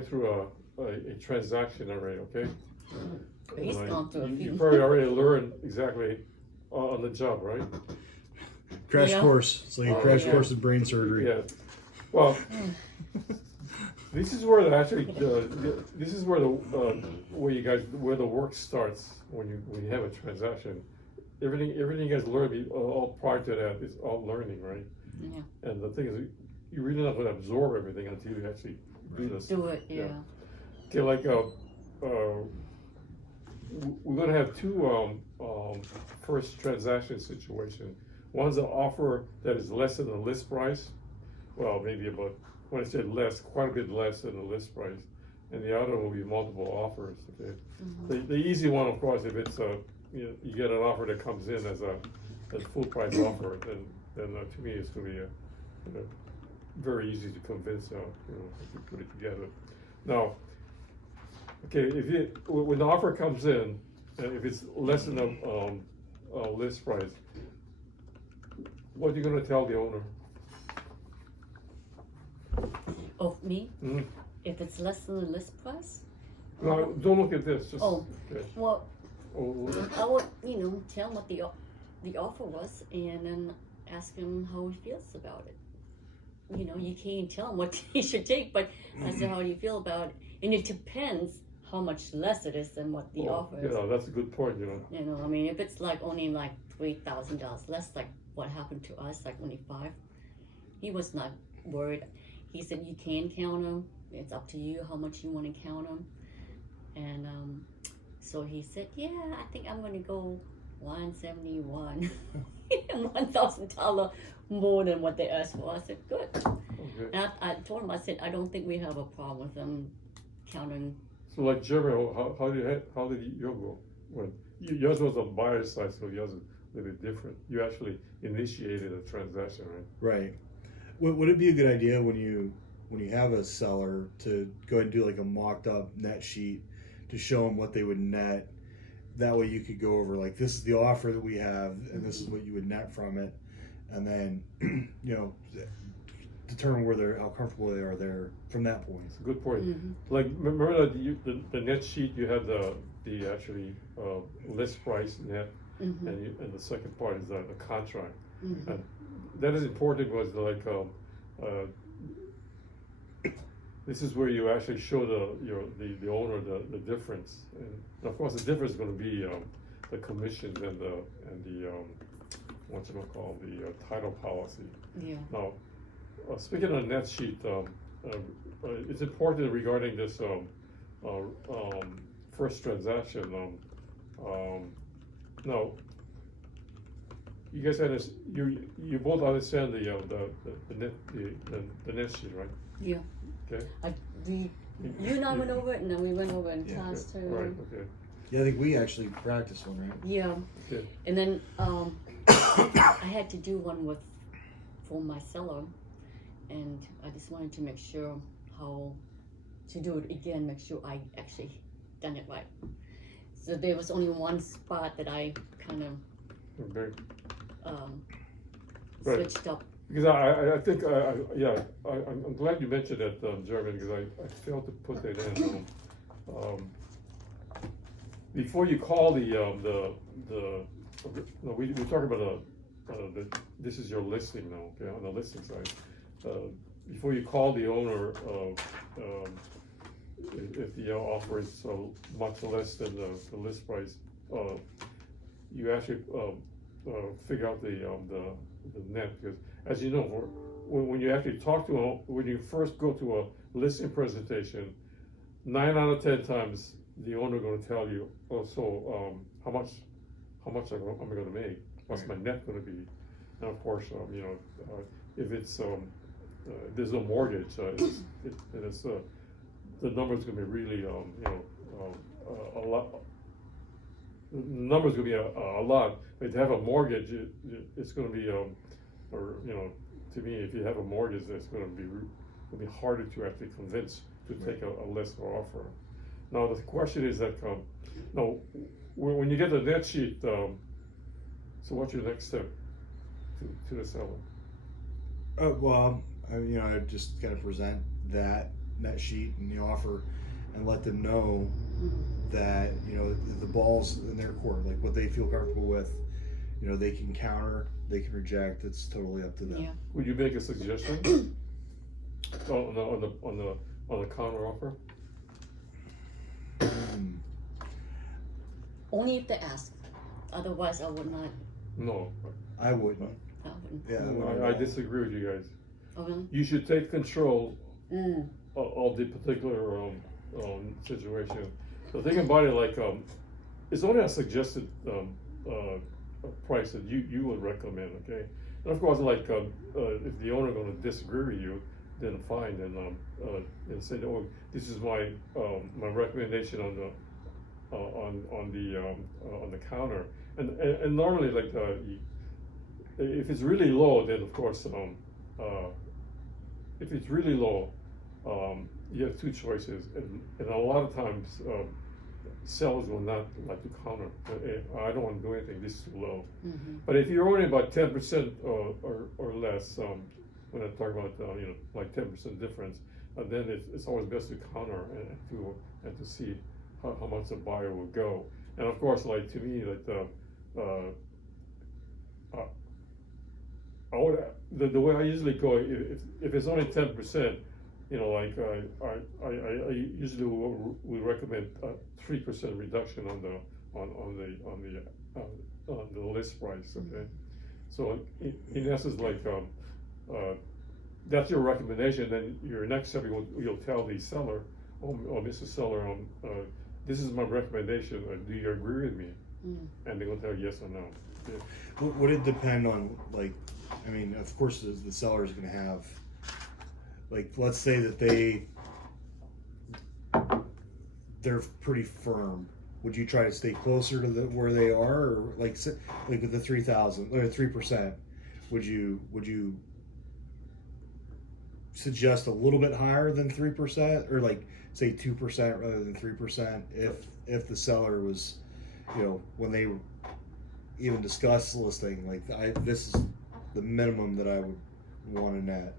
through a transaction already, okay? He's gone through a You few. probably already learned exactly on the job, right? Crash Yeah. course. It's like a crash yeah. course in brain surgery. Yeah. Well, this is where this is where where the work starts when you have a transaction. Everything you guys learn all prior to that is all learning, right? Yeah. And the thing is, you're really not going to absorb everything until you actually do this. Do it, yeah. Okay, like we're going to have two first transaction situation. One's an offer that is less than the list price. Well, maybe about, when I say less, quite a bit less than the list price. And the other will be multiple offers. Okay. The easy one, of course, if it's you get an offer that comes in as a full price offer, then to me it's going to be very easy to convince if you put it together. Now, okay, when the offer comes in, if it's less than the list price, what are you going to tell the owner? Oh, me? Mm-hmm. If it's less than the list price? No, don't look at this. Just, Oh, okay. well, Oh, I would, tell him what the offer was, and then ask him how he feels about it. You can't tell him what he should take, but I said, how do you feel about it? And it depends how much less it is than what the offer is. Yeah, that's a good point. I mean, if it's like only like $3,000 less, like what happened to us, like only $5,000, he was not worried. He said, you can count them. It's up to you how much you want to count them. And so he said, yeah, I think I'm going to go $171. $1,000 more than what they asked for. I said, good. Okay. And I told him, I said, I don't think we have a problem with them counting. So, like Jeremy, how did yours go? When yours was on buyer's side, so yours is a little bit different. You actually initiated a transaction, right? Right. Would it be a good idea when you have a seller to go ahead and do like a mocked up net sheet to show them what they would net? That way you could go over like, this is the offer that we have and this is what you would net from it, and then determine how comfortable they are there from that point. It's a good point. Mm-hmm. Like, remember the net sheet, you had the actually list price net, Mm-hmm. and the second part is the contract. Mm-hmm. And that is important because this is where you actually show the owner the difference, and of course the difference is going to be the commissions and the what you call the title policy. Yeah. Now, speaking of net sheet, it's important regarding this first transaction. Now, you guys you both understand the net sheet, right? Yeah. Okay. You and I went over it, and then we went over in class too. Right. Okay. Yeah, I think we actually practiced one, right? Yeah. Okay. And then I had to do one for my seller, and I just wanted to make sure how to do it again, make sure I actually done it right. So there was only one spot that I kind of Okay. Right. switched up. Because I think I'm glad you mentioned that, Jeremy, because I failed to put that in. Before you call we talk about this is your listing now, okay, on the listing side. Before you call the owner, if the offer is much less than the list price, you actually figure out the net, because as you know, when you actually talk to when you first go to a listing presentation, 9 out of 10 times the owner going to tell you, how much am I going to make? What's my net going to be? And of course, if it's there's no mortgage, the number's going to be really a lot. The number's going to be a lot. But to have a mortgage, it's going to be to me, if you have a mortgage, it's going to be harder to actually convince to take a lesser offer. Now the question is that when you get the net sheet, so what's your next step to the seller? Well, I just kind of present that net sheet and the offer, and let them know Mhm. that, you know, the ball's in their court, like what they feel comfortable with. You know, they can counter, they can reject. It's totally up to them. Yeah. Would you make a suggestion on the counter offer? Hmm. Only if they ask. Otherwise, I would not. No, I wouldn't. I wouldn't. Yeah, I wouldn't. I disagree with you guys. Oh, really? You should take control Mm. of the particular situation. The thing about it, like, it's only a suggested price that you would recommend, okay? And of course, like, if the owner going to disagree with you, then fine, and say, oh, this is my my recommendation on the counter, and normally, like, if it's really low, then of course, if it's really low, you have two choices, and a lot of times sellers will not like to counter. I don't want to do anything. This is too low. Mm-hmm. But if you're only about 10% or less, when I talk about like 10% difference, then it's always best to counter and to see how much the buyer will go. And of course, like, to me, like, the way I usually go, if it's only 10%, like, I usually will recommend 3% reduction on the list price. Okay, so in essence, like, that's your recommendation. Then your next step, you'll tell the seller, oh, Mr. Seller, this is my recommendation. Do you agree with me? Mm. And they're gonna tell you yes or no. Yeah. Would it depend on, like, I mean, of course, the seller is going to have, like, let's say that they're pretty firm. Would you try to stay closer to where they are, or like with the 3,000 or 3%? Would you suggest a little bit higher than 3%, or like say 2% rather than 3%? If the seller was, when they even discussed listing, like, this is the minimum that I would want to net.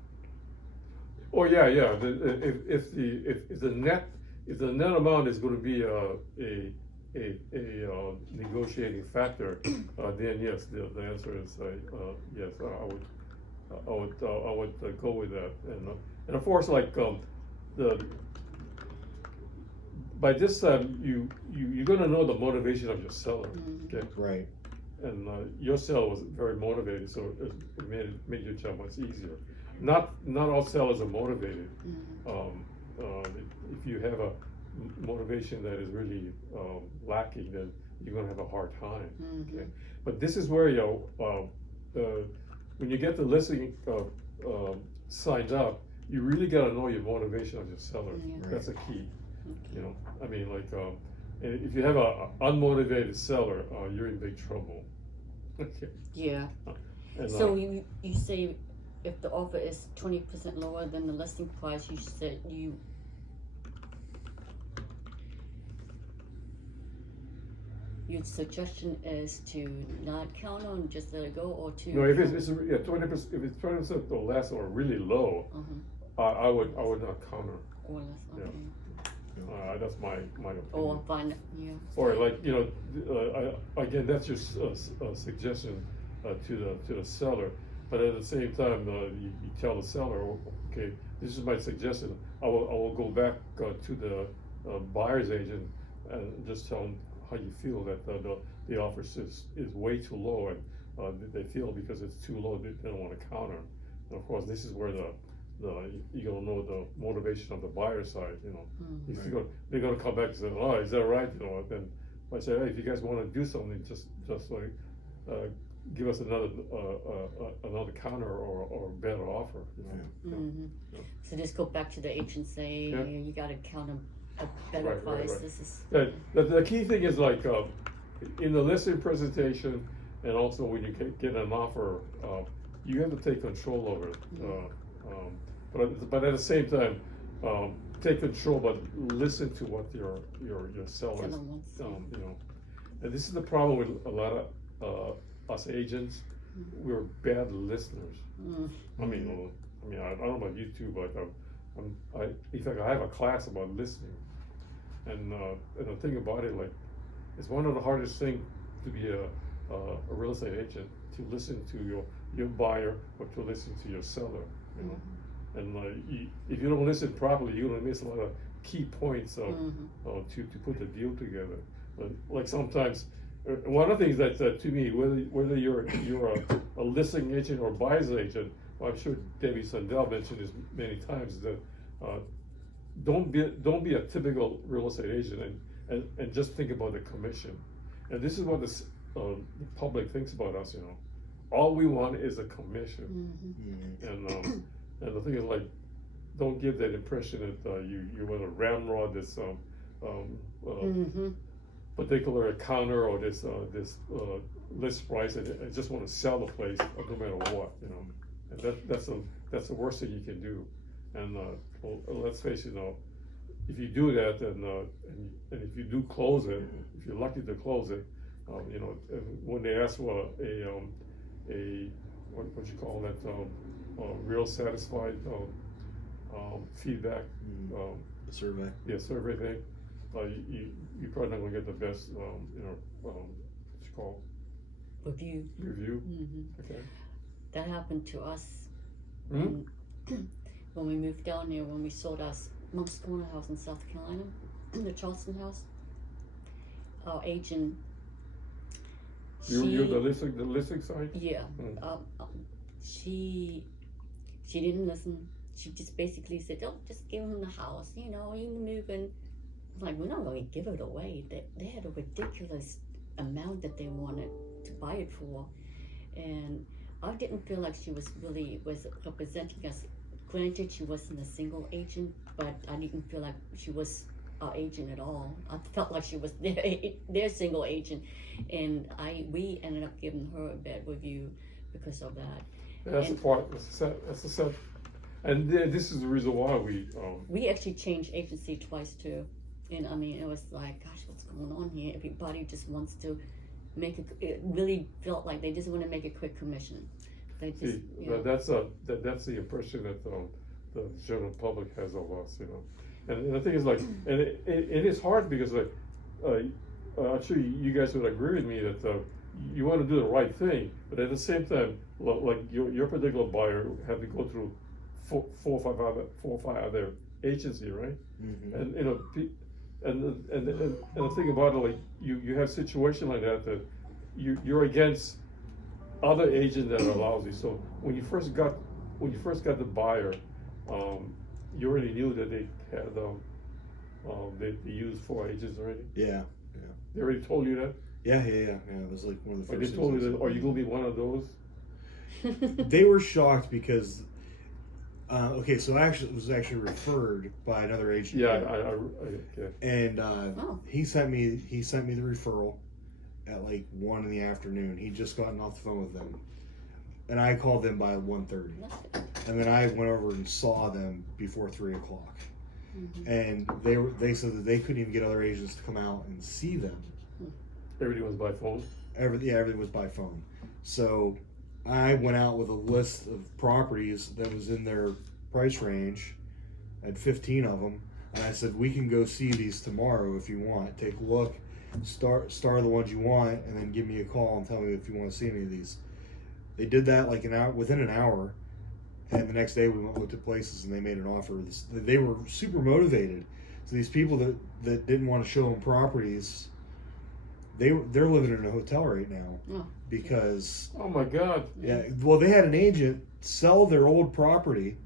Oh yeah. If the net amount is going to be a negotiating factor, then yes, the answer is yes. I would go with that, and of course, like, by this time you're going to know the motivation of your seller. Mm-hmm. Okay, Right. and your seller was very motivated, so it made your job much easier. Not all sellers are motivated. Mm-hmm. If you have a motivation that is really lacking, then you're going to have a hard time. Mm-hmm. Okay, but this is where when you get the listing signed up, you really got to know your motivation of your seller. Yeah. That's a key. Okay. I mean, like, if you have a unmotivated seller, you're in big trouble. Okay. Yeah. And, So you say if the offer is 20% lower than the listing price, you said your suggestion is to not count on, just let it go, or to no, if it's 20%, if it's 20% or less or really low, I would not counter. or less. Yeah. Okay. That's my opinion. Or find, yeah. Or, like, again, that's your suggestion to the seller. But at the same time, you tell the seller, okay, this is my suggestion. I will go back to the buyer's agent and just tell them how you feel that the offer is way too low, and they feel because it's too low they don't want to counter. And of course, this is where you're gonna know the motivation of the buyer side. If they're gonna come back and say, oh, is that right? Then I say, hey, if you guys want to do something, just like give us another counter or better offer. Mm-hmm. So just go back to the agent and say, Yeah. you got to count a better price. Right. This is The key thing is, like, in the listing presentation, and also when you get an offer, you have to take control over it. But at the same time, take control, but listen to what your sellers, Seller wants. And this is the problem with a lot of us agents. We're bad listeners. Mm. I mean, I don't know about you too, but In fact, I have a class about listening, and the thing about it, like, it's one of the hardest things to be a real estate agent, to listen to your buyer or to listen to your seller, you know. And if you don't listen properly, you're gonna miss a lot of key points to put the deal together. But like sometimes, one of the things that to me, whether you're a listing agent or buyer's agent, well, I'm sure Debbie Sundell mentioned this many times, that don't be a typical real estate agent and just think about the commission. And this is what the public thinks about us, you know. All we want is a commission. And the thing is, like, don't give that impression that you want to ramrod this particular counter or this list price and just want to sell the place no matter what, you know. And that's the worst thing you can do. And well, let's face it, you know, if you do that, and if you do close it, if you're lucky to close it, you know, when they ask for a what you call that, real satisfied feedback, survey. Yeah, survey thing. You're probably not gonna get the best, you know, what you call Review. Okay. That happened to us when we moved down there, when we sold our mom's corner house in South Carolina, the Charleston house. Our agent, You're the listing side? yeah, she didn't listen. She just basically said, "Oh, just give him the house. You know, you can move in." Like, we're not going to give it away. They had a ridiculous amount that they wanted to buy it for, and I didn't feel like she was representing us. Granted, she wasn't a single agent, but I didn't feel like she was our agent at all. I felt like she was their single agent, and we ended up giving her a bad review because of that. That's the part. That's the set. And this is the reason why we actually changed agency twice too. And I mean, it was like, gosh, what's going on here? Everybody just wants to it really felt like they just want to make a quick commission. They just, that's the impression that the general public has of us, you know. And the thing is, like, and it is hard because, like, I'm sure you guys would agree with me that you want to do the right thing, but at the same time, like your particular buyer had to go through four or five other agencies, right? And you know. And the thing about it, like, you have a situation like that you're against other agents that are lousy. So when you first got the buyer, you already knew that they had they used 4 agents already. Yeah. They already told you that. Yeah. It was like one of the first. They told you that. Are you gonna be one of those? They were shocked because. Okay, so it was actually referred by another agent. Yeah, And he sent me the referral at like 1 in the afternoon. He'd just gotten off the phone with them, and I called them by 1:30, and then I went over and saw them before 3 o'clock. And they said that they couldn't even get other agents to come out and see them. Everything was by phone. Everything was by phone. So I went out with a list of properties that was in their price range. I had 15 of them, and I said, we can go see these tomorrow if you want. Take a look, star the ones you want, and then give me a call and tell me if you want to see any of these. They did that like within an hour, and the next day we went and looked at places, and they made an offer. They were super motivated. So these people that didn't want to show them properties, they're living in a hotel right now because. Oh my God! Yeah, well, they had an agent sell their old property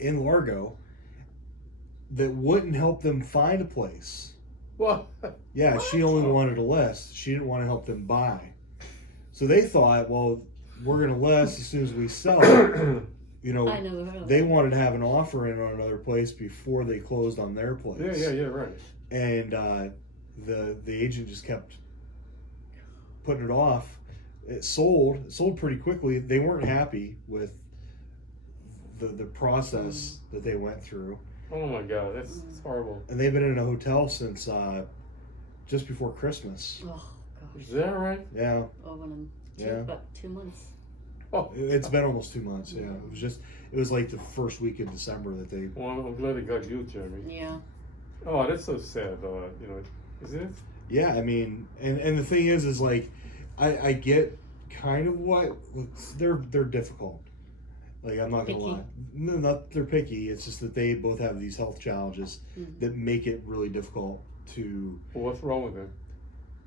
in Largo that wouldn't help them find a place. What? Yeah, she only wanted a list. She didn't want to help them buy. So they thought, well, we're going to list as soon as we sell it. You know, they wanted to have an offer in on another place before they closed on their place. Yeah, right. And the agent just kept putting it off. It sold pretty quickly. They weren't happy with the process that they went through. Oh my God, that's horrible. And they've been in a hotel since just before Christmas. Oh gosh. Is that right? Yeah. About 2 months. Oh, It's been almost 2 months. Yeah, it was just it was like the first week of December that they. Well, I'm glad it got you, Jeremy. Yeah. Oh, that's so sad, you know, isn't it? Yeah, I mean, and the thing is like, I get kind of what they're difficult. Like I'm not gonna Picky. lie, no, not they're picky. It's just that they both have these health challenges that make it really difficult to. Well, what's wrong with it?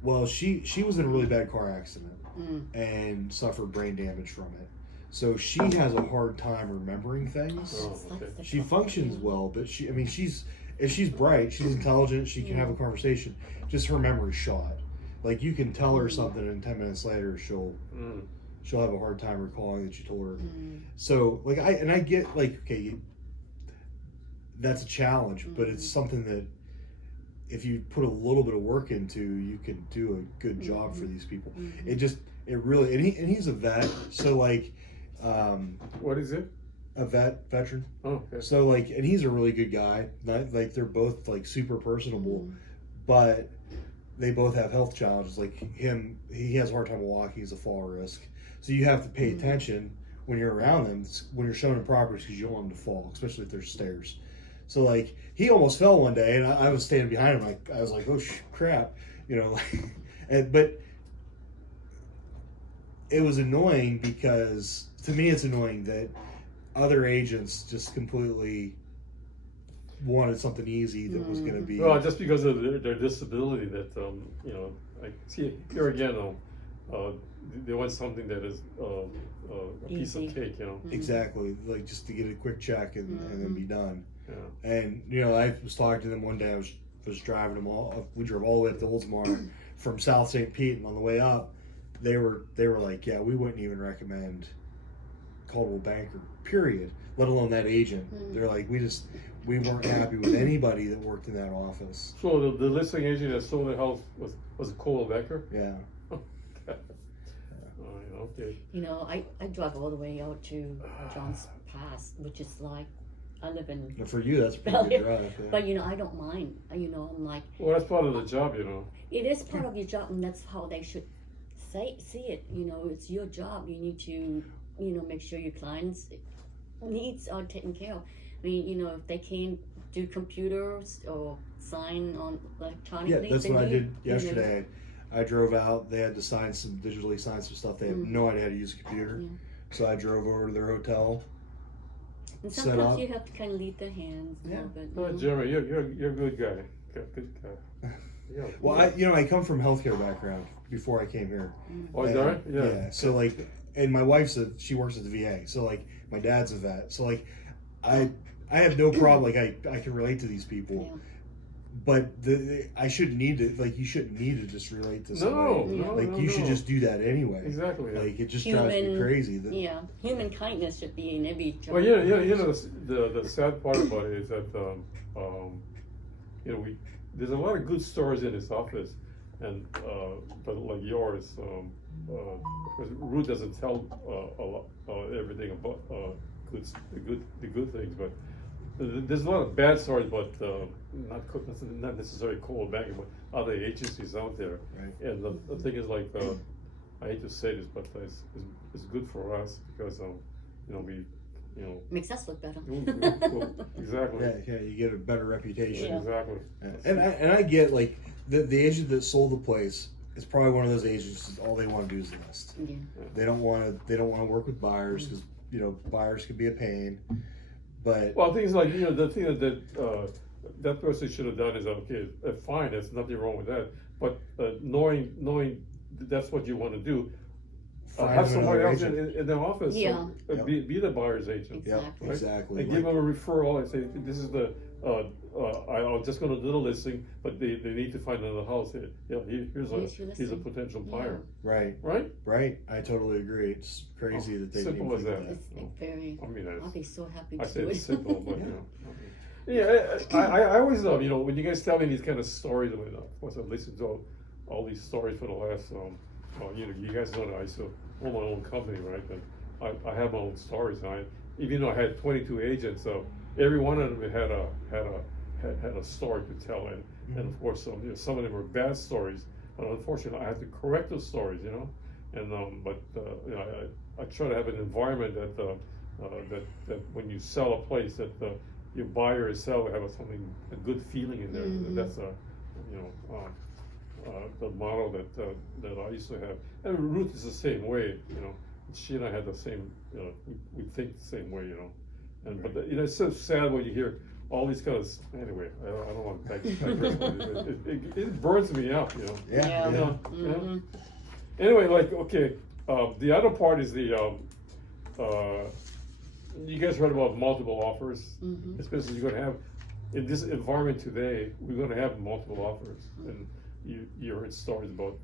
Well, she was in a really bad car accident Mm. and suffered brain damage from it, so she has a hard time remembering things. Oh, That's okay. the She trouble, functions yeah. well, but if she's bright, she's intelligent, she can have a conversation. Just her memory's shot. Like you can tell her something, and 10 minutes later she'll have a hard time recalling that you told her. Mm. So like I get like okay, that's a challenge, but it's something that if you put a little bit of work into, you can do a good job for these people. It really and he's a vet, so like What is it? a veteran. Oh, okay. So like, and he's a really good guy. Not, like they're both like super personable, but they both have health challenges. Like him, he has a hard time walking. He's a fall risk. So you have to pay attention when you're around them, when you're showing them properties, because you don't want them to fall, especially if there's stairs. So like, he almost fell one day, and I was standing behind him. I was like, oh crap, you know. Like, but it was annoying because to me, it's annoying that other agents just completely wanted something easy that was going to be. Well, just because of their disability, that you know, I see here again. They want something that is a piece of Easy. cake, you know. Exactly, like just to get a quick check and then be done. Yeah. And you know, I was talking to them one day. I was driving them all. We drove all the way up to Oldsmar from South St. Pete, and on the way up, they were like, "Yeah, we wouldn't even recommend Caldwell Banker, period. Let alone that agent." They're like, we weren't happy with anybody that worked in that office. So the listing agent that sold the house was Cole Becker. Yeah. Okay. You know, I drive all the way out to John's Pass, which is like, I live in, And for you, that's a pretty good drive. Yeah. but you know, I don't mind. You know, I'm like, Well, that's part of the job, you know. it is part of your job, and that's how they should see it. You know, it's your job. You need to, you know, make sure your clients' needs are taken care of. I mean, you know, if they can't do computers or sign on electronically, Yeah, that's then what I you- did you know, yesterday. I drove out. They had to digitally sign some stuff. They have no idea how to use a computer. Yeah. So I drove over to their hotel. And set sometimes up. you have to kind of lead their hands a little bit. No, Jeremy, you're a good guy. Good guy. Yeah. Well, I come from healthcare background before I came here. Oh, is that right? Yeah. Yeah. So like, and my wife's she works at the VA. So like, my dad's a vet. So like, I have no problem. Like I can relate to these people. Yeah. But I shouldn't need to, like, you shouldn't need to just relate to somebody. No, Like, you should just do that anyway. Exactly. Yeah. Like, it just drives me crazy. That, Yeah, human kindness should be in every job. Well, you know, the sad part about it is that you know, there's a lot of good stories in this office, and but like yours, because Ruth doesn't tell a lot everything about the good things, but there's a lot of bad stories, but not necessarily Cole Banker, but other agencies out there. Right. And the thing is, like, I hate to say this, but it's good for us because you know, we, you know, Makes us look better. exactly. yeah, you get a better reputation. Yeah. Exactly. Yeah. And I get, like, the agent that sold the place is probably one of those agents that all they want to do is list. Yeah. They don't want to work with buyers because, you know, buyers can be a pain. But Well, things like, you know, the thing that person should have done is, okay, fine, there's nothing wrong with that, but knowing that's what you want to do, find have another somebody else agent. in the office, Yeah. be the buyer's agent. Yep, Exactly. Right? exactly. And give them a referral and say, this is I'm just going to do the listing, but they need to find another house. Yeah, Here's your here's a listing. potential Yeah. buyer, Right, right? right. I totally agree. It's crazy that they simple didn't as think that. of It's No. very, I mean, I'll be so happy I to say do it's it. simple, but you know. Yeah, I always love, you know, when you guys tell me these kind of stories. I mean, of course, I've listened to all these stories for the last, you know, you guys know that I still own my own company, right? But I have my own stories, and even though I had 22 agents, so every one of them had a story to tell, and of course, you know, some of them were bad stories, and unfortunately, I had to correct those stories, you know, and but you know, I try to have an environment that that when you sell a place, that your buyer or seller have a good feeling in there. Mhm. That's you know, the model that I used to have. And Ruth is the same way, you know. She and I had the same, we think the same way, you know. And but it's so sad when you hear all these kind of. Anyway, I don't want to digress on it. It burns me up, you know. Yeah. You know, you know? Mhm. Anyway, like okay, the other part is the. You guys heard about multiple offers, Mhm. especially you're going to have in this environment today. We're going to have multiple offers, and you heard stories about.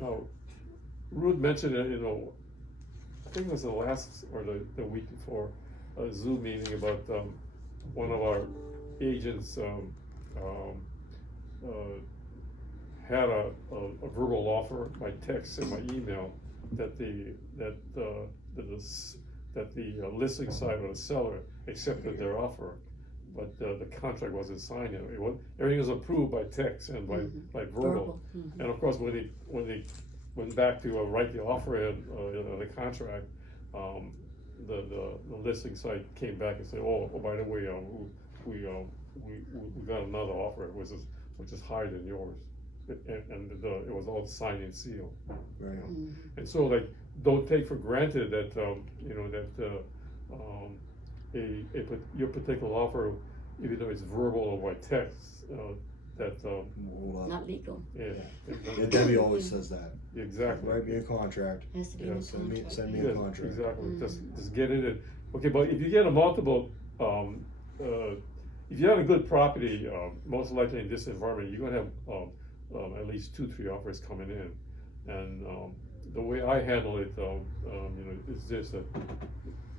Now, Ruth mentioned it. You know, I think it was the last or the week before a Zoom meeting about one of our agents had a verbal offer by text and by email that the listing side or the seller accepted their offer, but the contract wasn't signed yet. Everything was approved by text and by verbal. Mhm. And of course, when they went back to write the offer and the contract, the listing site came back and said, "Oh, by the way, we got another offer, which is higher than yours." And it was all signed and sealed. Right. Mhm. And so, like, don't take for granted that your particular offer, even though it's verbal or by text, Hold on. Not legal. yeah, Yeah, Debbie always says that. exactly. Write me a contract. Has to be Yeah, in a Send me contract. a Yeah, contract. exactly. Mhm. Just get it in. Okay, but if you get a multiple, if you have a good property, most likely in this environment, you're gonna have at least 2-3 offers coming in. And the way I handle it, is this: that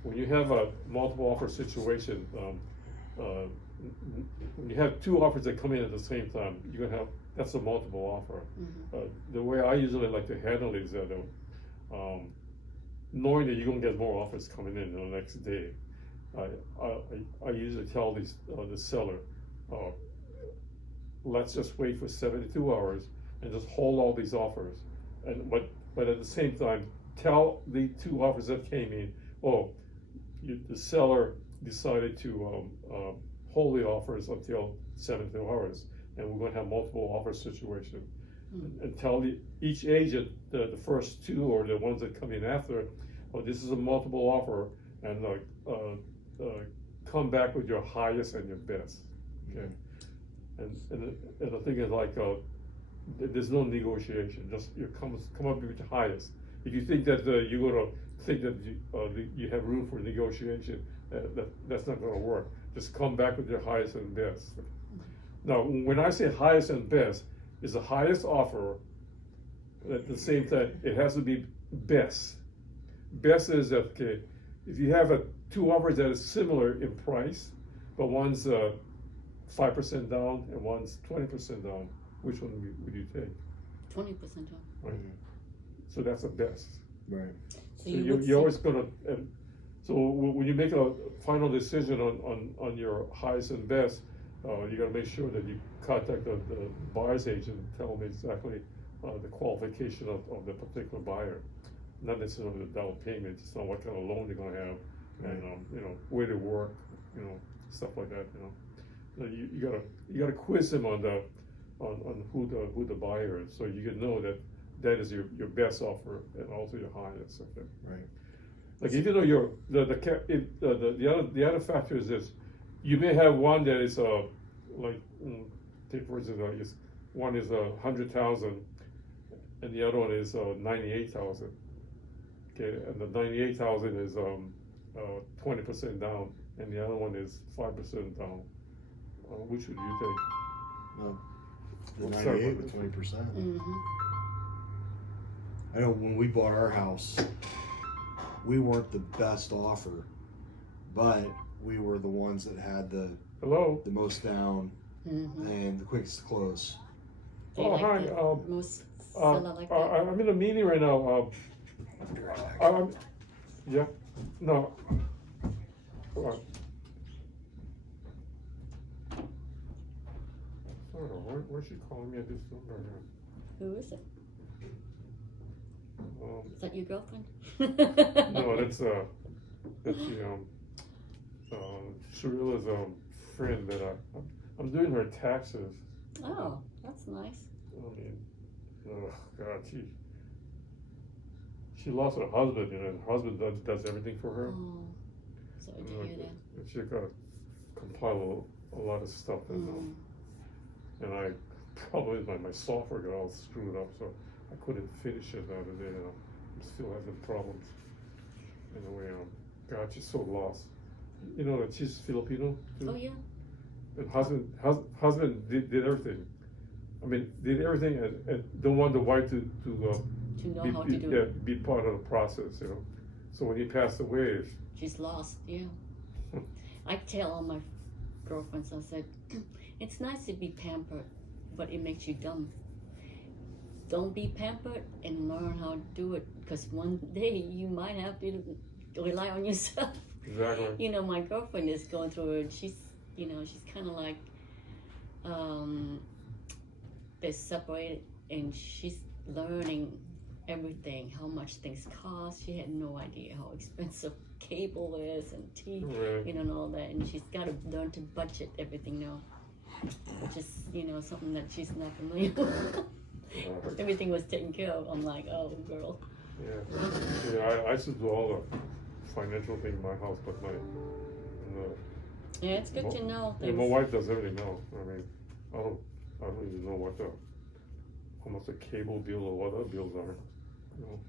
when you have a multiple offer situation, when you have 2 offers that come in at the same time, you're gonna have that's a multiple offer. Mhm. The way I usually like to handle it is that, knowing that you're gonna get more offers coming in the next day, I usually tell the seller, let's just wait for 72 hours and just hold all these offers, but at the same time, tell the 2 offers that came in, the seller decided to hold the offers until 72 hours, and we're gonna have multiple offer situation. And tell each agent, the first 2 or the ones that come in after, this is a multiple offer, and come back with your highest and your best, okay? And the thing is, like, there's no negotiation, just you come up with your highest. If you think that you're gonna think that you have room for negotiation, that's not gonna work. Just come back with your highest and best. Now, when I say highest and best, is the highest offer, at the same time, it has to be best. Best is that, okay, if you have 2 offers that is similar in price, but one's 5% down and one's 20% down, which one would you take? 20% off. Right? So that's the best. Right. So So you would you're always say- gonna, so when you make a final decision on your highest and best, you gotta make sure that you contact the buyer's agent and tell them exactly the qualification of the particular buyer. Not necessarily the down payment, just know what kind of loan they're gonna have, and where they work, stuff like that, So you gotta quiz them on who the buyer is, so you can know that is your best offer and also your highest, okay? Right. Like, even though the other factor is this: you may have one that is take for instance, one is 100,000, and the other one is 98,000. Okay, and the 98,000 is 20% down, and the other one is 5% down. Which would you take? The What's 98 that? with 20%. Mhm. I know when we bought our house, we weren't the best offer, but we were the ones that had the Hello. most down Mhm. and the quickest to close. They like Hi. that. Most seller like that. I'm in a meeting right now. Yeah. No. Where's she calling me at this number here? Who is it? Is that your girlfriend? No, that's That's Sharila's friend that I'm doing her taxes. Oh, that's nice. I mean, oh God, she lost her husband, and her husband does everything for her. Oh, sorry to hear that. And she got to compile a lot of stuff, and I probably my software got all screwed up, so I couldn't finish it the other day. I'm still having problems. In a way, God, she's so lost. You know that she's Filipino too. Oh yeah. And husband did everything. I mean, did everything and don't want the wife to know how to do it. Be part of the process, you know. So when he passed away, She's lost, yeah. I tell all my girlfriends, I said, it's nice to be pampered, but it makes you dumb. Don't be pampered and learn how to do it, because one day you might have to rely on yourself. exactly. You know, my girlfriend is going through it. She's kind of like, they're separated, and she's learning everything, how much things cost. She had no idea how expensive cable is and TV, Right. and all that. And she's got to learn to budget everything now, which is, something that she's not familiar with. Everything was taken care of. I'm like, oh, girl. Yeah. I used to do all the financial thing in my house, but Yeah, it's good to know my things. wife does everything now. I mean, I don't even know how much the cable bill or what other bills are. You know,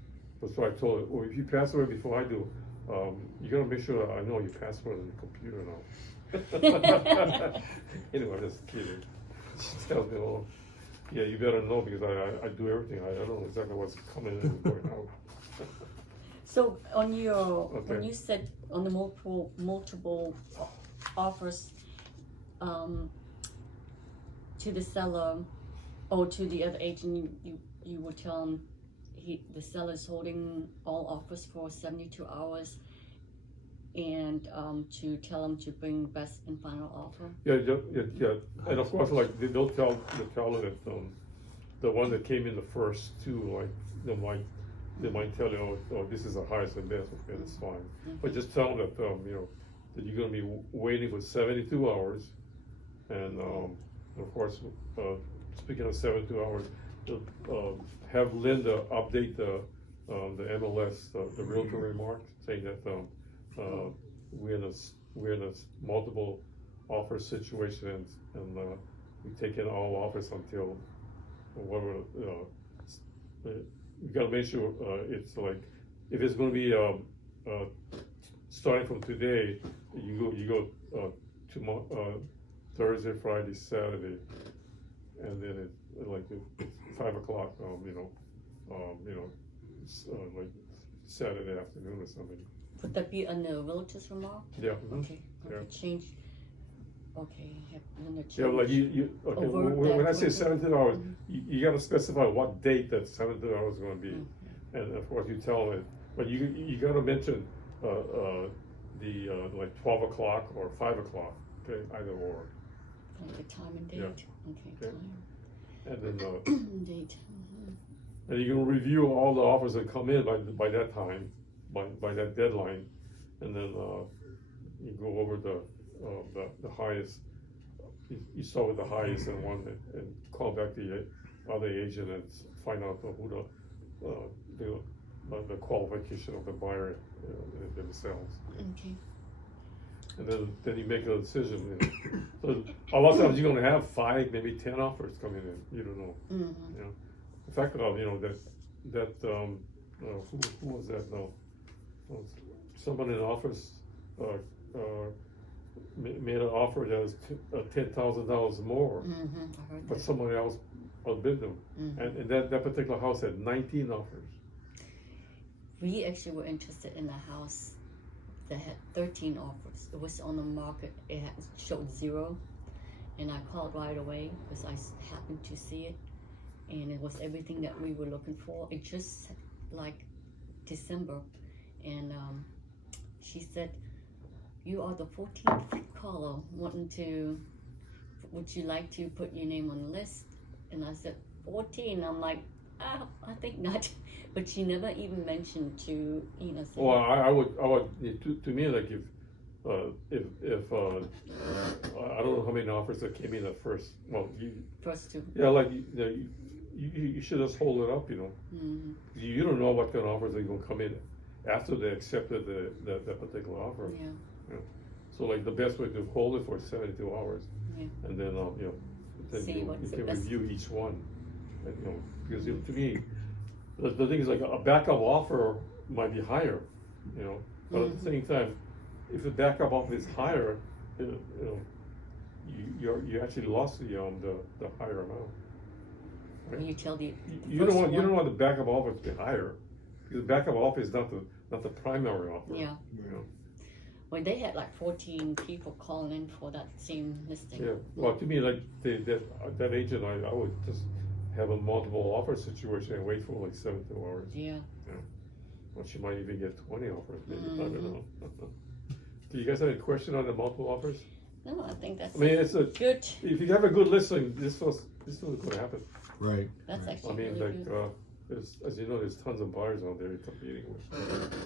that's why I told her, well, if you pass away before I do, you gotta make sure that I know your password on the computer now. Anyway, just kidding. She tells me, well, yeah, you better know because I do everything. I don't know exactly what's coming in and going out. So on your when Okay. you said on the multiple offers to the seller or to the other agent, you would tell him the seller is holding all offers for 72 hours, and to tell him to bring best and final offer. Yeah. And of course, like they'll tell her that the one that came in the first two, like they might tell you, oh, this is the highest and best. Okay, that's fine. But just tell them that that you're going to be waiting for 72 hours, and of course, speaking of 72 hours, have Linda update the MLS, the realtor remark, saying that we're in a multiple offer situation, and we take in all offers until whatever. You gotta make sure it's like, if it's gonna be starting from today, you go tomorrow, Thursday, Friday, Saturday, and then it's 5 o'clock. Like Saturday afternoon or something. Would that be on the realtor's remark? Yeah. Okay. Yeah. Change. Okay. Have Linda change. Yeah, like you okay. Overt When I that say one. 72 hours, you gotta specify what date that 72 hours is gonna be, and of course you tell them. But you gotta mention the like 12 o'clock or 5 o'clock. Okay, either or. Like the time and date. Yeah. Okay. Okay. And then Date. and you can review all the offers that come in by that time, by that deadline, and then you go over the highest. You start with the highest and one, and call back the other agent and find out who the qualification of the buyer themselves. Okay. And then you make a decision. So a lot of times you're gonna have 5, maybe 10 offers coming in. You don't know. Mm-hmm. You know. In fact, who was that? No, someone in the office made an offer that was $10,000 more, Mm-hmm. I heard but that. someone else outbid them, Mm-hmm. and that particular house had 19 offers. We actually were interested in a house that had 13 offers. It was on the market. It showed 0, and I called right away because I happened to see it, and it was everything that we were looking for. It just like December, and she said, "You are the 14th caller wanting to. Would you like to put your name on the list?" And I said, 14. I'm like, I think not. But she never even mentioned to, say, Well, I would, to me, like if I don't know how many offers that came in at first. Well, first two. yeah, like you should just hold it up, Mm-hmm. You don't know what kind of offers are going to come in after they accepted that particular offer. Yeah. So like the best way to hold it for 72 hours, Yeah. and then then See you what's the can best. review each one, and, because to me, the thing is like a backup offer might be higher, but at the same time, if the backup offer is higher, you actually lost the higher amount. Right? When you tell the You first don't one, want the backup offer to be higher, because the backup offer is not the primary offer. Yeah. When they had like 14 people calling in for that same listing. Yeah, well, to me, like that agent, I would just have a multiple offer situation and wait for like 72 hours. Yeah. Well, she might even get 20 offers, maybe. I don't know. Do you guys have a question on the multiple offers? No, I think that's I mean, it's a good. If you have a good listing, this was going to happen. Right. That's actually I mean, really like, good. as you know, there's tons of buyers out there you're competing with.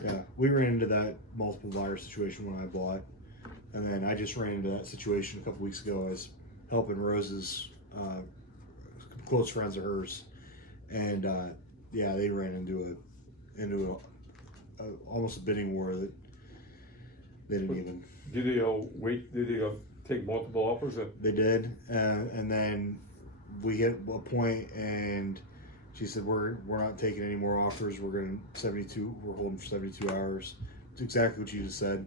Yeah, we ran into that multiple buyer situation when I bought, and then I just ran into that situation a couple weeks ago. I was helping Rose's close friends of hers, and yeah, they ran into a almost a bidding war that they didn't even. Did they wait? Did they take multiple offers? They did, and then we hit a point, and she said, "We're not taking any more offers. We're going to 72. We're holding for 72 hours." It's exactly what you just said.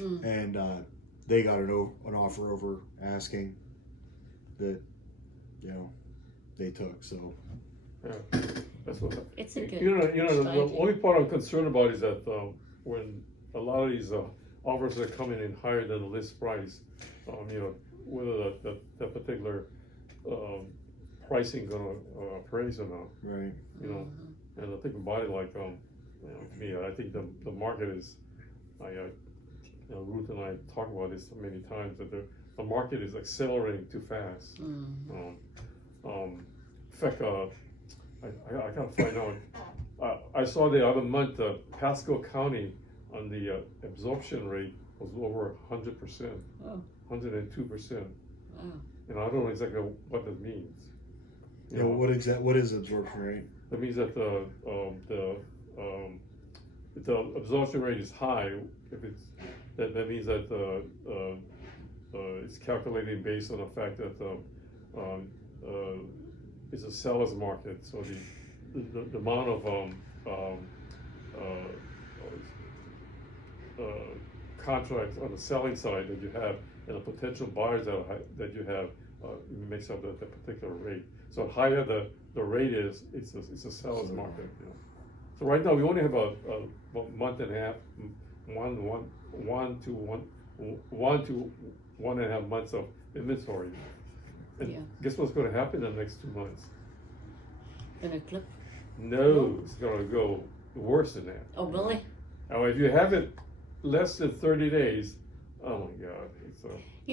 And they got an offer over asking that, they took. So Yeah, that's what. It's a good The strategy. only part I'm concerned about is that when a lot of these offers are coming in higher than the list price, whether that particular pricing gonna appraise or not. right. And I think about it like to me, I think the market is, Ruth and I talk about this many times, that the market is accelerating too fast. In fact, I can't find out. I saw the other month Pasco County on the absorption rate was over 100%, Oh. 102%. Wow. And I don't know exactly what that means. Yeah. What is absorption rate? That means that if the absorption rate is high, if it's that means that it's calculated based on the fact that it's a seller's market. So the amount of contracts on the selling side that you have and the potential buyers that you have makes up the particular rate. So the higher the rate is, it's a seller's market. So right now we only have a month and a half, one to 1.5 months of inventory. And guess what's going to happen in the next 2 months? Gonna clip? No, it's going to go worse than that. Oh, really? Now, if you have it less than 30 days, oh my God, it's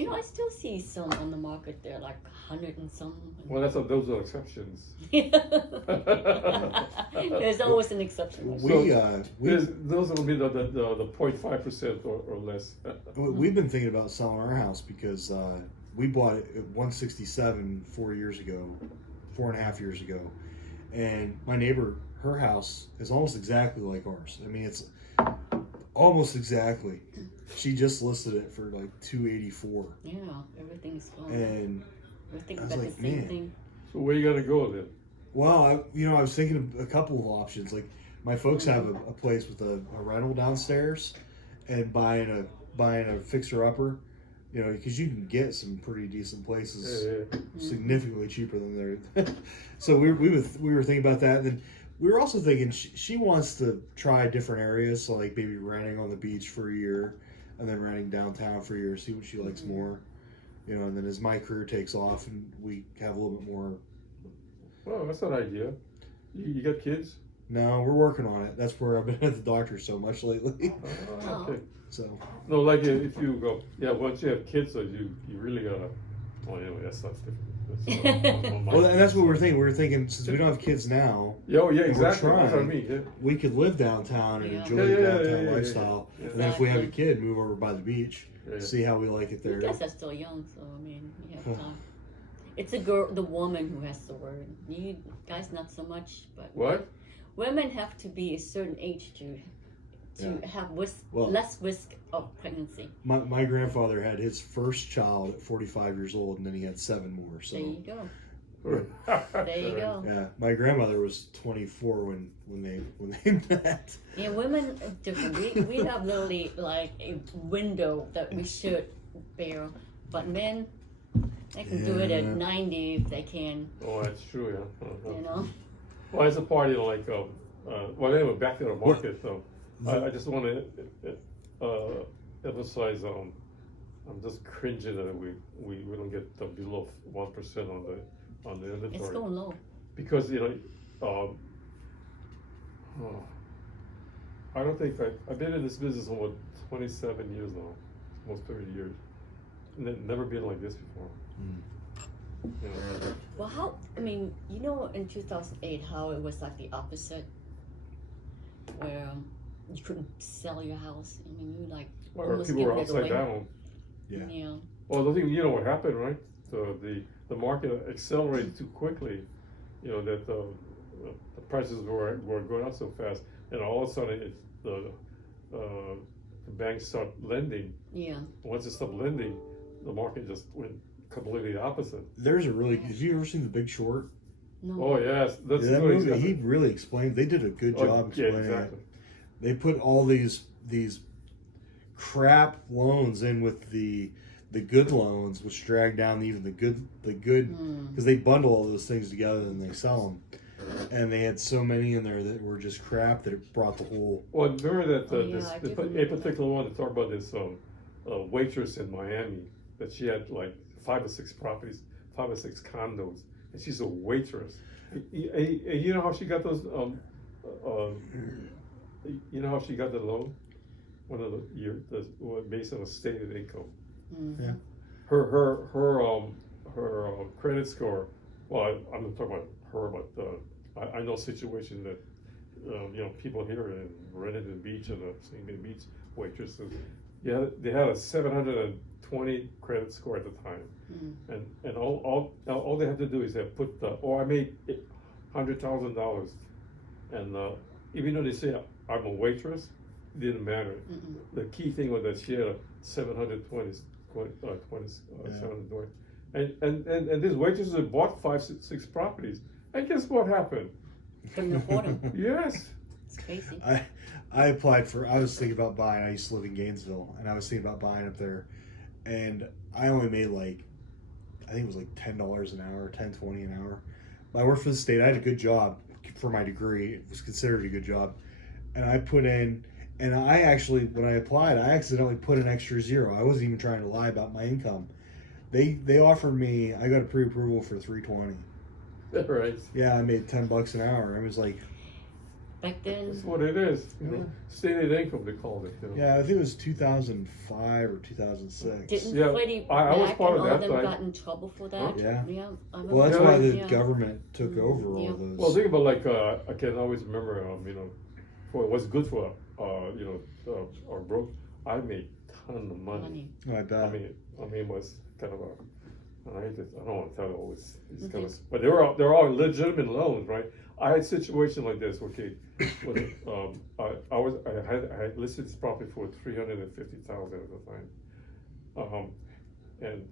I still see some on the market. They're like 100 and some. well, those are exceptions. There's always an exception. Those will be the 0.5% or less. We've been thinking about selling our house because we bought it at 167 4.5 years ago, and my neighbor, her house is almost exactly like ours. I mean, it's almost exactly. She just listed it for like 284. Yeah, everything's gone. And We're thinking I was about like, the same man. thing. So where you gonna go then? Well, I was thinking of a couple of options. Like my folks have a place with a rental downstairs, and buying a fixer upper, because you can get some pretty decent places significantly cheaper than there. So we were thinking about that. And then we were also thinking she wants to try different areas, so like maybe renting on the beach for a year, and then renting downtown for a year, see what she likes more. And then as my career takes off and we have a little bit more. Well, that's an idea. You got kids? No, we're working on it. That's where I've been at the doctor so much lately. Okay. So No, like if you go, once you have kids, so you really gotta Well, anyway, that's not different. That's, on my Well, and that's what we're side. thinking. We're thinking since we don't have kids now, Yeah, oh, yeah, and we're exactly. That's what I trying. mean. Yeah. we could live downtown and Yeah. enjoy Yeah, the yeah, downtown yeah, yeah, lifestyle. yeah. And then if we have a Exactly. kid, move over by the beach, Yeah. see how we like it You there. guys are still young, so I mean, you have time. It's the woman who has the word. You guys not so much, but What? women have to be a certain age to have Well- less risk of pregnancy. My grandfather had his first child at 45 years old, and then he had 7 more. So There you go. There you go. yeah, my grandmother was 24 when they met. Yeah, women are different. We have literally like a window that we should bear, but men, they can do it at Yeah. 90 if they can, Oh, that's true, yeah. you know. Well, it's a party like, well, anyway, back to the market, though. I just want to emphasize, I'm just cringing that we don't get below 1% on the inventory. It's going low. Because, I don't think I've been in this business over 27 years now, almost 30 years. Never been like this before. You know? Well, in 2008, how it was like the opposite, where you couldn't sell your house. I mean, you like Or almost people were giving it upside away. down. Yeah. Yeah. Well, the thing, you know what happened, right? The market accelerated too quickly. You know that the prices were going up so fast, and all of a sudden the banks start lending. Yeah. Once they stopped lending, the market just went completely opposite. There's a really. Have you ever seen The Big Short? No. Oh yes, that's Yeah, that good movie, example. he really explained. They did a good Oh, job yeah, explaining exactly. it. They put all these crap loans in with the good loans, which drag down even the good because they bundle all those things together and they sell them. And they had so many in there that were just crap that it brought the whole. Well, remember that Oh, yeah, I do remember a particular one to talk about this waitress in Miami that she had like 5 or 6 properties, 5 or 6 condos, and she's a waitress. You know how she got those? You know how she got the loan? One of based on a stated income. Mm-hmm. Yeah. Her credit score. Well, I'm not talking about her, but I know situations that people here in Renton Beach and the St. Bay Beach waitresses. Yeah, they had a 720 credit score at the time, and all they had to do is they put I made $100,000, and even though they say I'm a waitress, it didn't matter. The key thing was that she had a 720, 720. And these waitresses had bought 5, 6 properties. And guess what happened? Couldn't afford them. Yes. It's crazy. I applied for. I was thinking about buying. I used to live in Gainesville, and I was thinking about buying up there, and I only made I think it was like $10 an hour, $10-20 an hour. But I worked for the state. I had a good job for my degree. It was considered a good job, and I put in. And I actually, when I applied, I accidentally put an extra 0. I wasn't even trying to lie about my income. They offered me. I got a pre-approval for $320. Right. Yeah, I made $10 an hour. I was like, Back then, That's what it is. Stated income, they called it. yeah, I think it was 2005 or 2006. didn't Yeah, Freddie I was Mac part and of all that them time. got in trouble for that? Yeah. Yeah. I remember Well, that's Yeah, why the yeah. government took over all Yeah. those. Well, think about I can always remember, for what's good for, our broke. I made a ton of money. Oh, I bet. I mean, it was kind of I don't want to tell you all these kind of, but they're all legitimate loans, right? I had a situation like this. Okay, I had listed this property for $350,000 at the time, and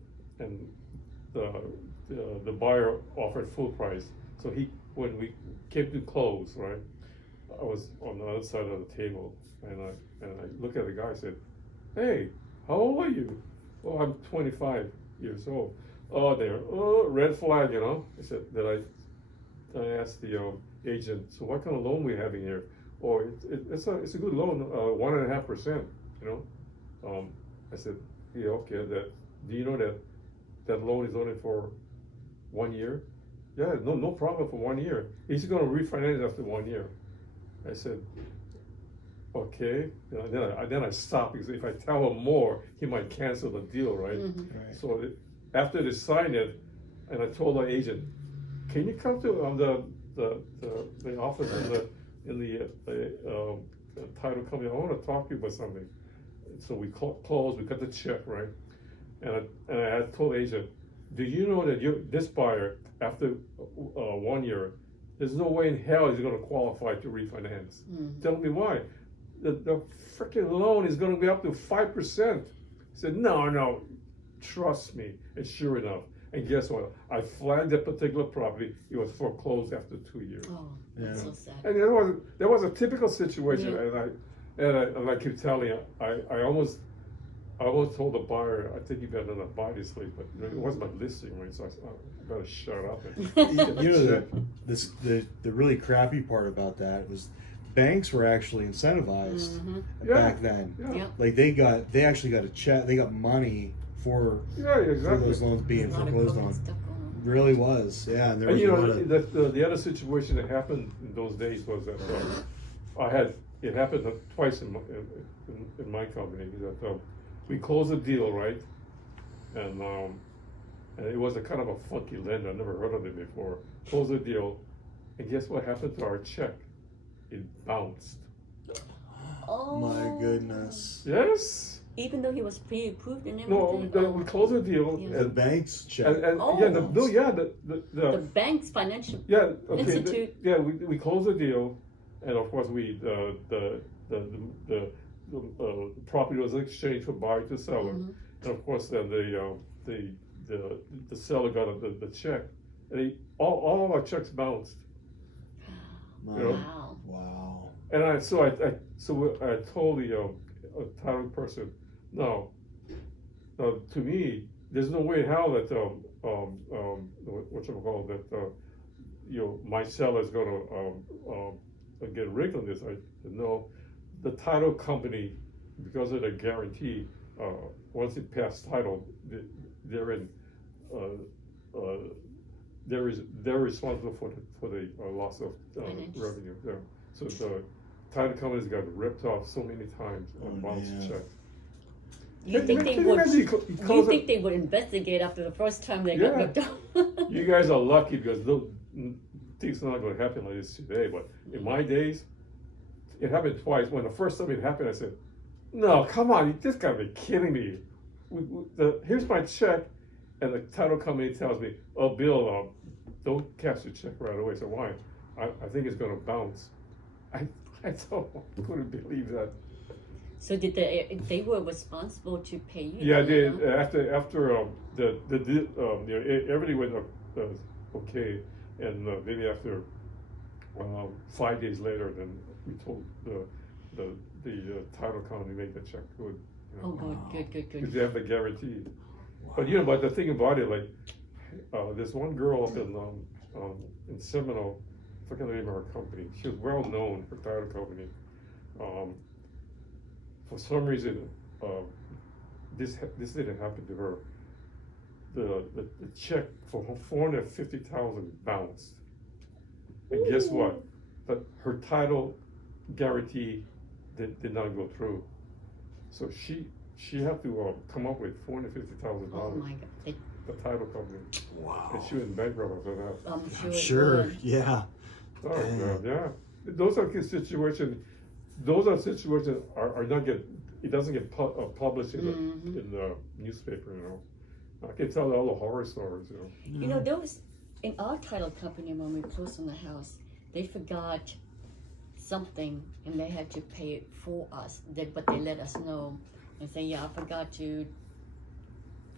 the buyer offered full price. So when we came to close, right, I was on the other side of the table, and I looked at the guy and said, "Hey, how old are you?" "Well, I'm 25 years old." "Oh, there, red flag, I said that I asked the agent, "So what kind of loan we having here?" "Oh, it's a good loan, 1.5%, I said, "Yeah, okay, do you know that loan is only for 1 year?" "Yeah, no problem for 1 year. He's gonna refinance after 1 year." I said, "Okay." Then I stopped because if I tell him more, he might cancel the deal, right? Right. So after they signed it, and I told our agent, can you come to the office in the title company? I want to talk to you about something. So we closed. We got the check, right? And I had told the agent, do you know that this buyer, after 1 year, there's no way in hell he's going to qualify to refinance. Tell me why. The freaking loan is going to be up to 5%. He said, no, trust me. And sure enough, and guess what? I flagged that particular property. It was foreclosed after 2 years. Oh, that's so sad. And there was a typical situation, and I keep telling you, I almost told the buyer, I think you better not buy this place, but it wasn't my listing, right? So I better shut up. The really crappy part about that was banks were actually incentivized back then. Yeah. Like they actually got a check, they got money for those loans being foreclosed on. Really was, yeah. And there was you a know, lot of the other situation that happened in those days was that it happened twice in my company. That we closed a deal, right, and it was a kind of a funky lender. I never heard of it before. Closed the deal, and guess what happened to our check? It bounced. Oh my goodness. Yes. Even though he was pre-approved and No, everything. we closed the deal. the bank's check. And The bank's financial institute. we closed the deal, and of course the property was exchanged from buyer to seller, and of course then the seller got the check, and all of our checks bounced. Wow. And I told the title person, no, to me, there's no way in hell that my seller is gonna get rigged on this. I said, no, the title company, because of the guarantee, once it passed title, they're responsible for the loss of revenue. Yeah. So the title companies got ripped off so many times on bounced checks. You think they would investigate after the first time they got ripped off? You guys are lucky because things are not going to happen like this today. But in my days, it happened twice. When the first time it happened, I said, "No, come on, you just got to be kidding me." Here's my check, and the title company tells me, "Oh, Bill, don't cash the check right away." So why? I think it's going to bounce. I couldn't believe that. So did they were responsible to pay you? Yeah, they after everything went okay, and maybe after 5 days later, then we told the title company make the check good. You know, Oh, good. because they have the guarantee. But but the thing about it, like there's one girl up in Seminole. I forget the name of her company. She was well known for title company. For some reason, this didn't happen to her. The check for $450,000 bounced, and guess what? That her title guarantee did not go through. So she had to come up with $450,000. Oh my God! The title company. Wow. And she went bankrupt after that. I'm sure. Yeah. Oh God, yeah. Those are situations. Those are situations are not get. It doesn't get published in the newspaper. You know, I can tell all the horror stories. You know. You know, there was in our title company when we closed on the house, they forgot something and they had to pay it for us. But they let us know and say, "Yeah, I forgot to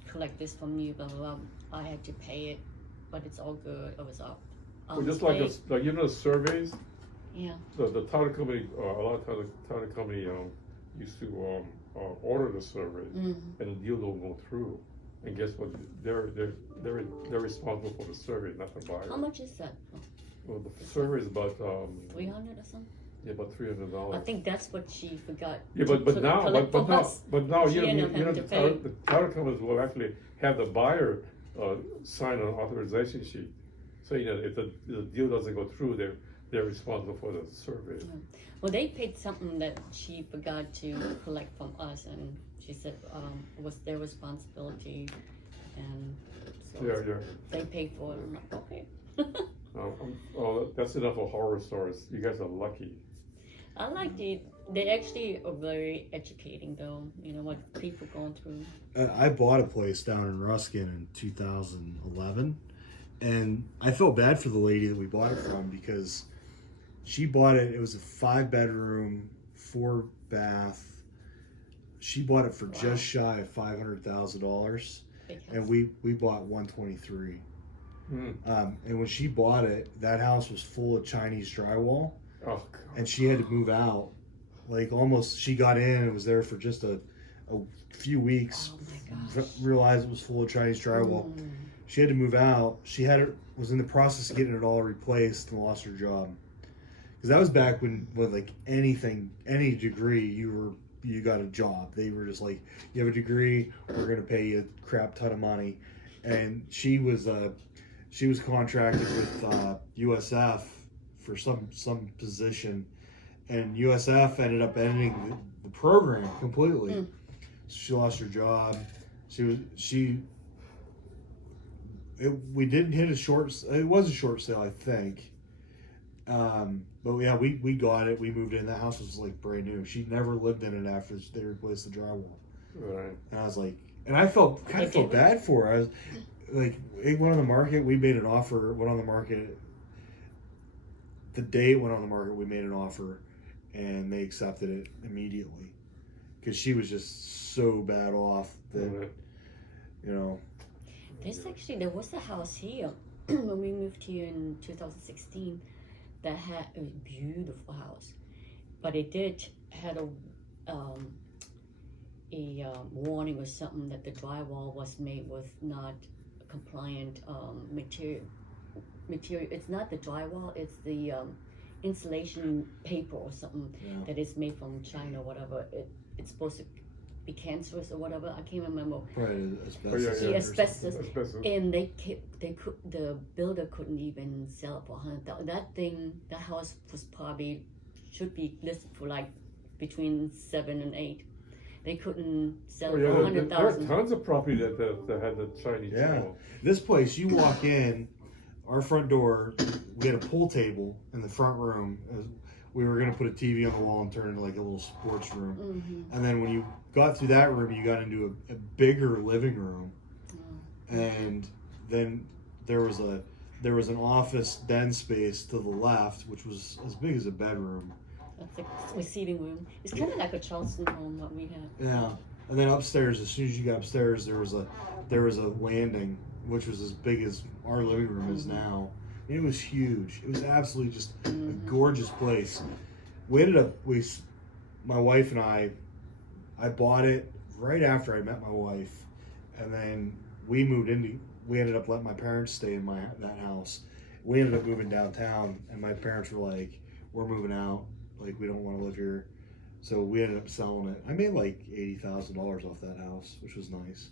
collect this from you." Blah blah blah. I had to pay it, but it's all good. It was up. Well, just like the surveys. Yeah. The title company, a lot of title company used to order the survey, and the deal don't go through. And guess what? They're responsible for the survey, not the buyer. How much is that? Well, the survey is about 300 or something. yeah, about $300. I think that's what she forgot. Yeah, but now She ended up having to pay. the title companies will actually have the buyer sign an authorization sheet. So if the deal doesn't go through, they're responsible for the survey. Well, they paid something that she forgot to collect from us, and she said it was their responsibility, and so Yeah. they pay for it. I'm like, okay. That's enough of horror stories. You guys are lucky. I like it. They actually are very educating, though. You know what people going through. I bought a place down in Ruskin in 2011, and I felt bad for the lady that we bought it from because she bought it. It was a 5-bedroom, 4-bath. She bought it for just shy of $500,000, and we bought 123. And when she bought it, that house was full of Chinese drywall. Oh, God. And she had to move out. Like almost, she got in and was there for just a few weeks. Oh my gosh. Realized it was full of Chinese drywall. She had to move out. She was in the process of getting it all replaced and lost her job. Because that was back when like any degree, you got a job. They were just like, you have a degree, we're gonna pay you a crap ton of money. And she was contracted with USF for some position, and USF ended up ending the program completely. So she lost her job. We didn't hit it was a short sale, I think. But yeah, we got it. We moved in. That house was like brand new. She never lived in it after they replaced the drywall. Right. And I was like, and I felt bad for her. I was like, it went on the market. We made an offer. It went on the market. The day it went on the market, we made an offer, and they accepted it immediately because she was just so bad off that, you know. There was a house here when we moved here in 2016 that had a beautiful house, but it did had a warning or something that the drywall was made with not compliant material. It's not the drywall, it's the insulation paper or something that is made from China or whatever. It's supposed to be cancerous or whatever. I can't remember. Right, asbestos. Asbestos. And the builder couldn't even sell it for $100,000. That house should be listed for like between 7 and 8. They couldn't sell it for $100,000. There are tons of property that had the Chinese. Yeah, this place, you walk in, our front door, we had a pool table in the front room. We were going to put a TV on the wall and turn it into like a little sports room. And then when you got through that room, you got into a bigger living room. And then there was an office den space to the left, which was as big as a bedroom. That's like a receiving room. It's kind of like a Charleston home, what we have. Yeah. And then upstairs, as soon as you got upstairs, there was a landing, which was as big as our living room is now. It was huge. It was absolutely just a gorgeous place. We ended up, my wife and I bought it right after I met my wife, and then we ended up letting my parents stay in that house. We ended up moving downtown, and my parents were like, "We're moving out. Like, we don't want to live here." So we ended up selling it. I made like $80,000 off that house, which was nice.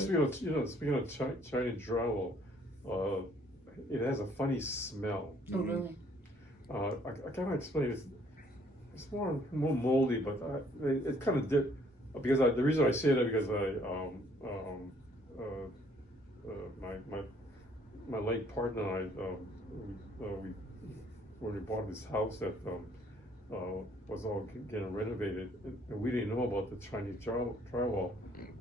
Speaking of Chinese drywall, it has a funny smell. Oh, really? I can't explain it. It's more moldy, but it kind of did. Because the reason I say that because my late partner and I when we bought this house that was all getting renovated, and we didn't know about the Chinese drywall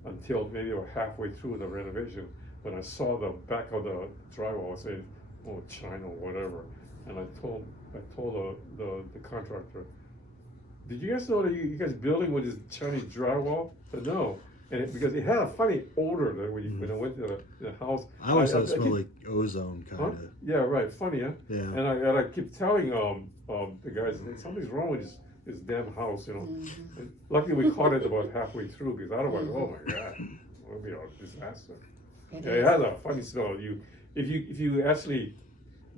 until maybe about halfway through the renovation. When I saw the back of the drywall, I said, "Oh, China, whatever." And I told the contractor, "Did you guys know that you guys building with this Chinese drywall?" I said, "No." And because it had a funny odor that when I went to the house. I always thought it smelled like ozone, kind of. Yeah, right. Funny, huh? Yeah. And I keep telling the guys, something's wrong with this damn house, you know. And luckily we caught it about halfway through, because otherwise, oh my God, it would be a disaster. It has a funny smell. If you actually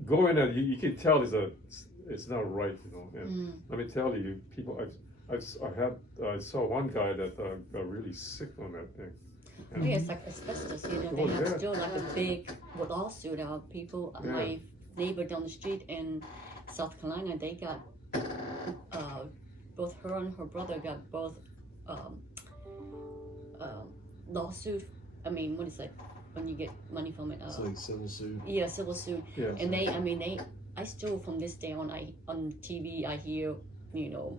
go in there, you can tell it's not right, you know. And let me tell you, people, I saw one guy that got really sick on that thing. Yeah, it's like asbestos, you know. They have to do like a big lawsuit out. People, my neighbor down the street in South Carolina, they got both her and her brother got both lawsuit. I mean, what is it? when you get money from it. It's like civil suit. Yeah, civil suit. Yes. And I still from this day on, on TV I hear,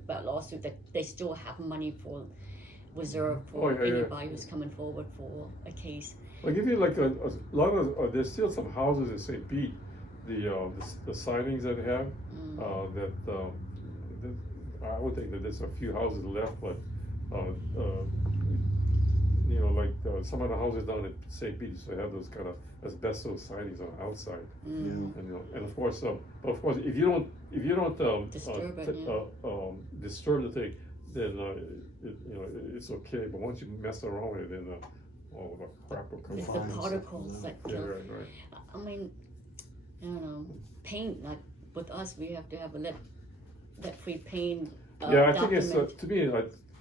about lawsuit that they still have money for reserve for anybody who's coming forward for a case. I'll give you like a lot of, there's still some houses in St. Pete, the signings that have, that I would think that there's a few houses left, but, some of the houses down in St. Pete used to have those kind of asbestos signings on the outside. And of course, if you don't disturb the thing, then it's okay. But once you mess around with it, then all the crap will come It's out. the particles that Yeah, kill. right. I mean, I don't know. Paint, like with us, we have to have a lead free paint. Yeah, I think it's document. to me.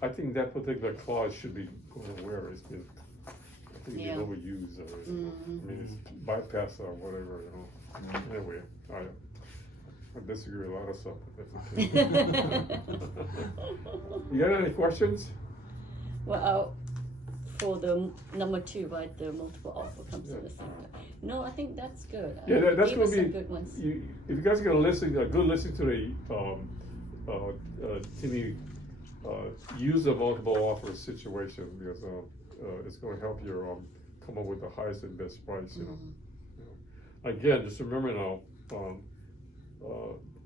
I think that particular clause should be going nowhere. It's been, I think, Yeah. it's overused. I mean, it's bypassed or whatever. Anyway, I disagree with a lot of stuff. But that's okay. You got any questions? Well, for the number 2, right, the multiple offer comes in the same time. No, I think that's good. Yeah, that's Gave going us to some be. good ones. If you guys are going to listen, a good listen to the Timmy, use the multiple offer situation because it's going to help you come up with the highest and best price. Again, just remember now,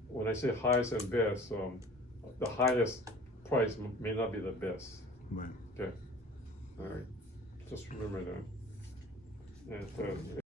when I say highest and best, the highest price may not be the best. Right. Okay. All right. Just remember that. And